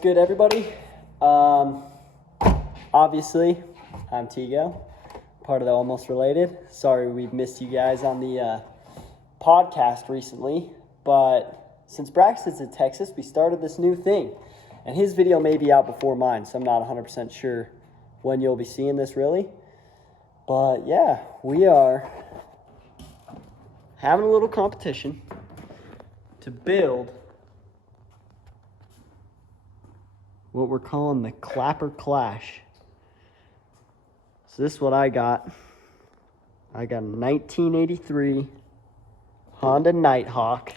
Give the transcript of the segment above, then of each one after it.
What's good, everybody? Obviously, I'm Tigo, part of the Almost Related. Sorry we've missed you guys on the podcast recently, but since Braxton's in Texas, we started this new thing. And his video may be out before mine, so I'm not 100% sure when you'll be seeing this, really. But yeah, we are having a little competition to build what we're calling the Clapper Clash. So this is what I got. I got a 1983 Honda Nighthawk.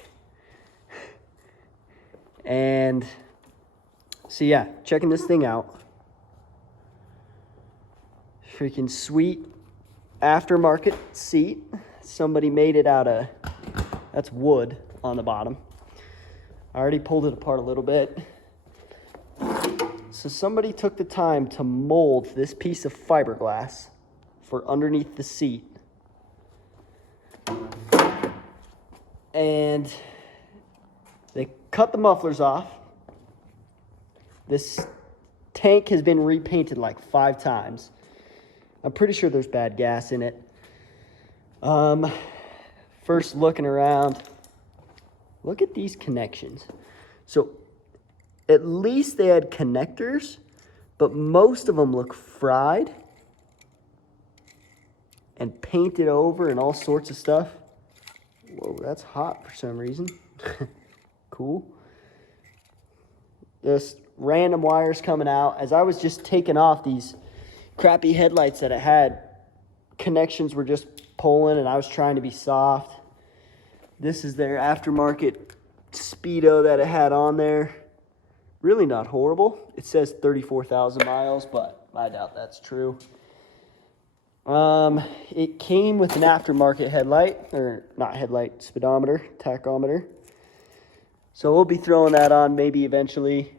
And so yeah, checking this thing out. Freaking sweet aftermarket seat. Somebody made it out of, that's wood on the bottom. I already pulled it apart a little bit. So somebody took the time to mold this piece of fiberglass for underneath the seat. And they cut the mufflers off. This tank has been repainted like 5 times. I'm pretty sure there's bad gas in it. First looking around, look at these connections. So at least they had connectors, but most of them look fried and painted over and all sorts of stuff. Whoa, that's hot for some reason. Cool. Just random wires coming out. As I was just taking off these crappy headlights that it had, connections were just pulling and I was trying to be soft. This is their aftermarket Speedo that it had on there. Really not horrible. It says 34,000 miles, but I doubt that's true. It came with an aftermarket headlight, or not headlight, speedometer, tachometer. So we'll be throwing that on maybe eventually.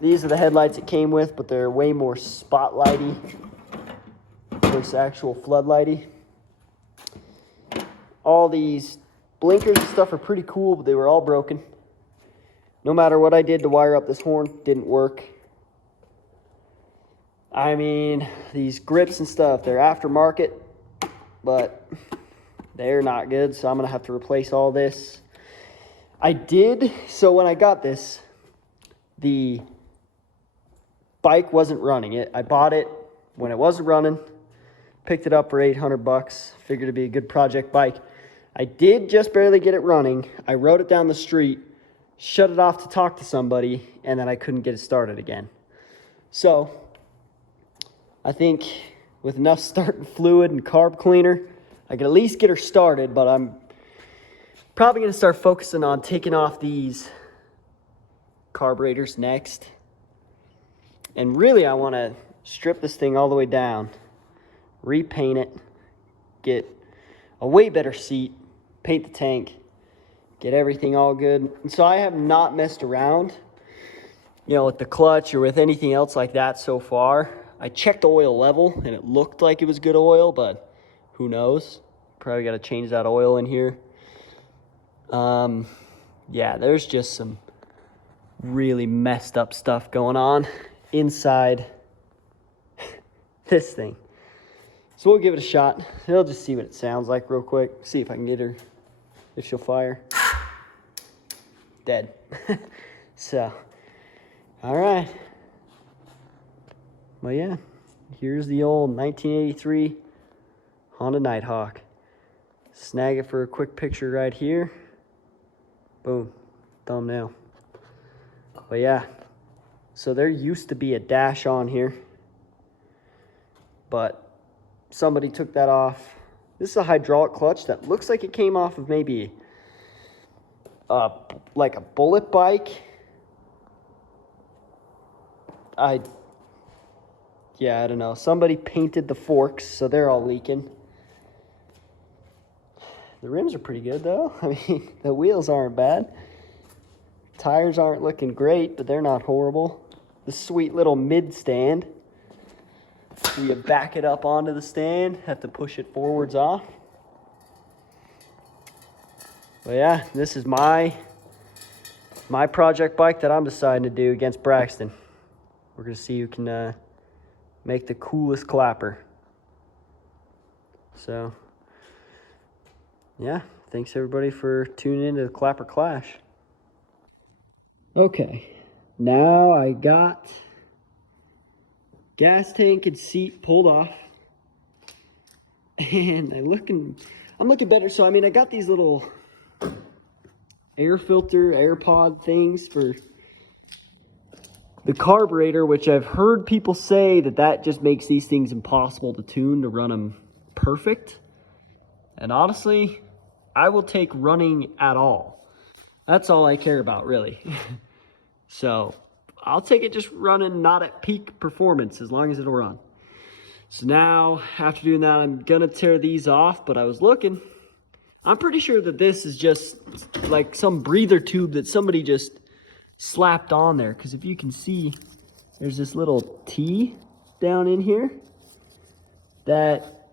These are the headlights it came with, but they're way more spotlighty versus actual floodlighty. All these blinkers and stuff are pretty cool, but they were all broken. No matter what I did to wire up this horn, didn't work. I mean, these grips and stuff, they're aftermarket, but they're not good, so I'm going to have to replace all this. So when I got this, the bike wasn't running. I bought it when it wasn't running, picked it up for $800, figured it'd be a good project bike. I did just barely get it running. I rode it down the street, shut it off to talk to somebody, and then I couldn't get it started again. So I think with enough starting fluid and carb cleaner, I can at least get her started, but I'm probably going to start focusing on taking off these carburetors next. And really, I want to strip this thing all the way down, repaint it, get a way better seat, paint the tank, get everything all good. And so I have not messed around, with the clutch or with anything else like that so far. I checked the oil level and it looked like it was good oil, but who knows? Probably got to change that oil in here. Yeah, there's just some really messed up stuff going on inside this thing. So we'll give it a shot. I'll just see what it sounds like real quick. See if I can get her, if she'll fire. Dead. So, all right. Well, yeah, here's the old 1983 Honda Nighthawk. Snag it for a quick picture right here. Boom, thumbnail. But yeah, so there used to be a dash on here, but somebody took that off. This is a hydraulic clutch that looks like it came off of maybe like a bullet bike. I don't know. Somebody painted the forks, so they're all leaking. The rims are pretty good, though. I mean, the wheels aren't bad. Tires aren't looking great, but they're not horrible. The sweet little mid stand. So you back it up onto the stand, have to push it forwards off. But yeah, this is my my project bike that I'm deciding to do against Braxton. We're going to see who can make the coolest clapper. So, yeah, thanks everybody for tuning in to the Clapper Clash. Okay, now I got gas tank and seat pulled off. And I'm looking better. So, I mean, I got these little air filter, air pod things for the carburetor, which I've heard people say that just makes these things impossible to tune, to run them perfect. And honestly, I will take running at all. That's all I care about, really. So I'll take it just running, not at peak performance, as long as it'll run. So now, after doing that, I'm gonna tear these off, but I was looking. I'm pretty sure that this is just like some breather tube that somebody just slapped on there. Because if you can see, there's this little T down in here that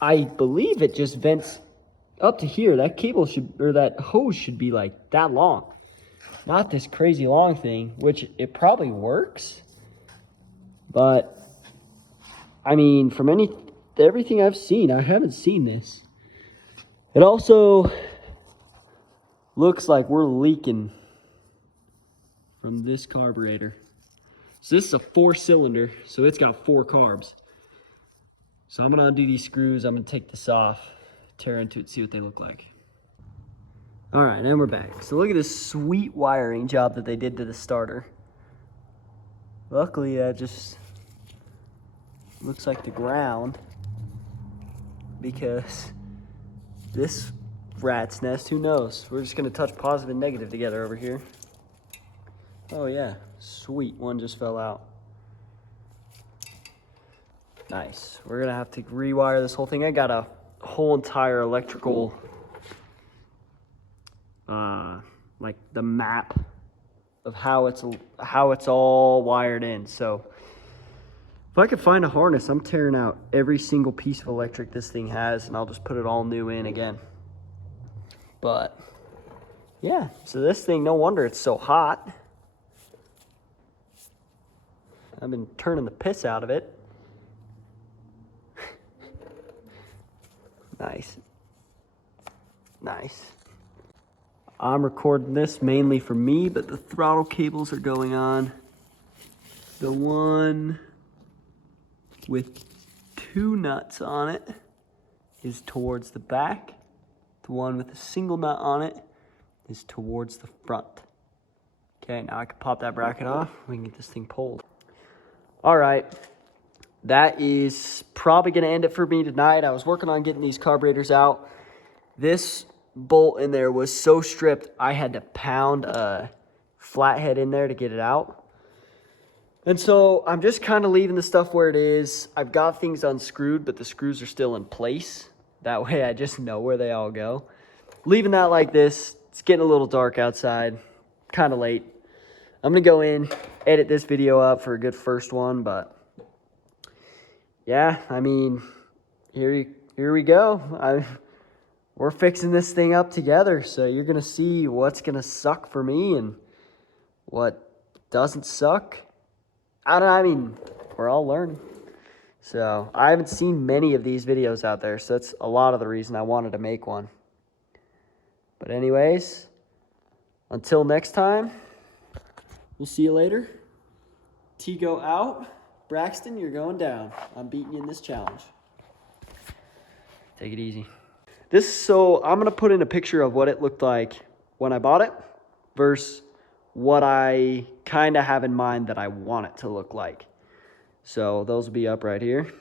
I believe it just vents up to here. That cable should, or that hose should be like that long. Not this crazy long thing, which it probably works. But, I mean, from everything I've seen, I haven't seen this. It also looks like we're leaking from this carburetor. So this is a 4-cylinder, so it's got 4 carbs. So I'm gonna undo these screws, I'm gonna take this off, tear into it, see what they look like. All right, and we're back. So look at this sweet wiring job that they did to the starter. Luckily, that just looks like the ground, because this rat's nest, who knows? We're just gonna touch positive and negative together over here. Oh yeah, sweet, one just fell out. Nice. We're gonna have to rewire this whole thing. I got a whole entire electrical, like the map of how it's all wired in. So if I could find a harness, I'm tearing out every single piece of electric this thing has, and I'll just put it all new in again. But yeah, so this thing, no wonder it's so hot. I've been turning the piss out of it. Nice. Nice. I'm recording this mainly for me, but the throttle cables are going on. The one with 2 nuts on it is towards the back. The one with a single nut on it is towards the front. Okay, now I can pop that bracket off. We can get this thing pulled. All right, that is probably gonna end it for me tonight. I was working on getting these carburetors out. This bolt in there was so stripped, I had to pound a flathead in there to get it out. And so I'm just kind of leaving the stuff where it is. I've got things unscrewed, but the screws are still in place. That way I just know where they all go. Leaving that like this. It's getting a little dark outside, kind of late. I'm gonna go in, edit this video up for a good first one, but yeah, I mean, here we go. We're fixing this thing up together, so you're gonna see what's gonna suck for me and what doesn't suck. I mean, we're all learning. So I haven't seen many of these videos out there, so that's a lot of the reason I wanted to make one. But anyways, until next time, we'll see you later. Tigo out. Braxton, you're going down. I'm beating you in this challenge. Take it easy. So I'm going to put in a picture of what it looked like when I bought it versus what I kind of have in mind that I want it to look like. So those will be up right here.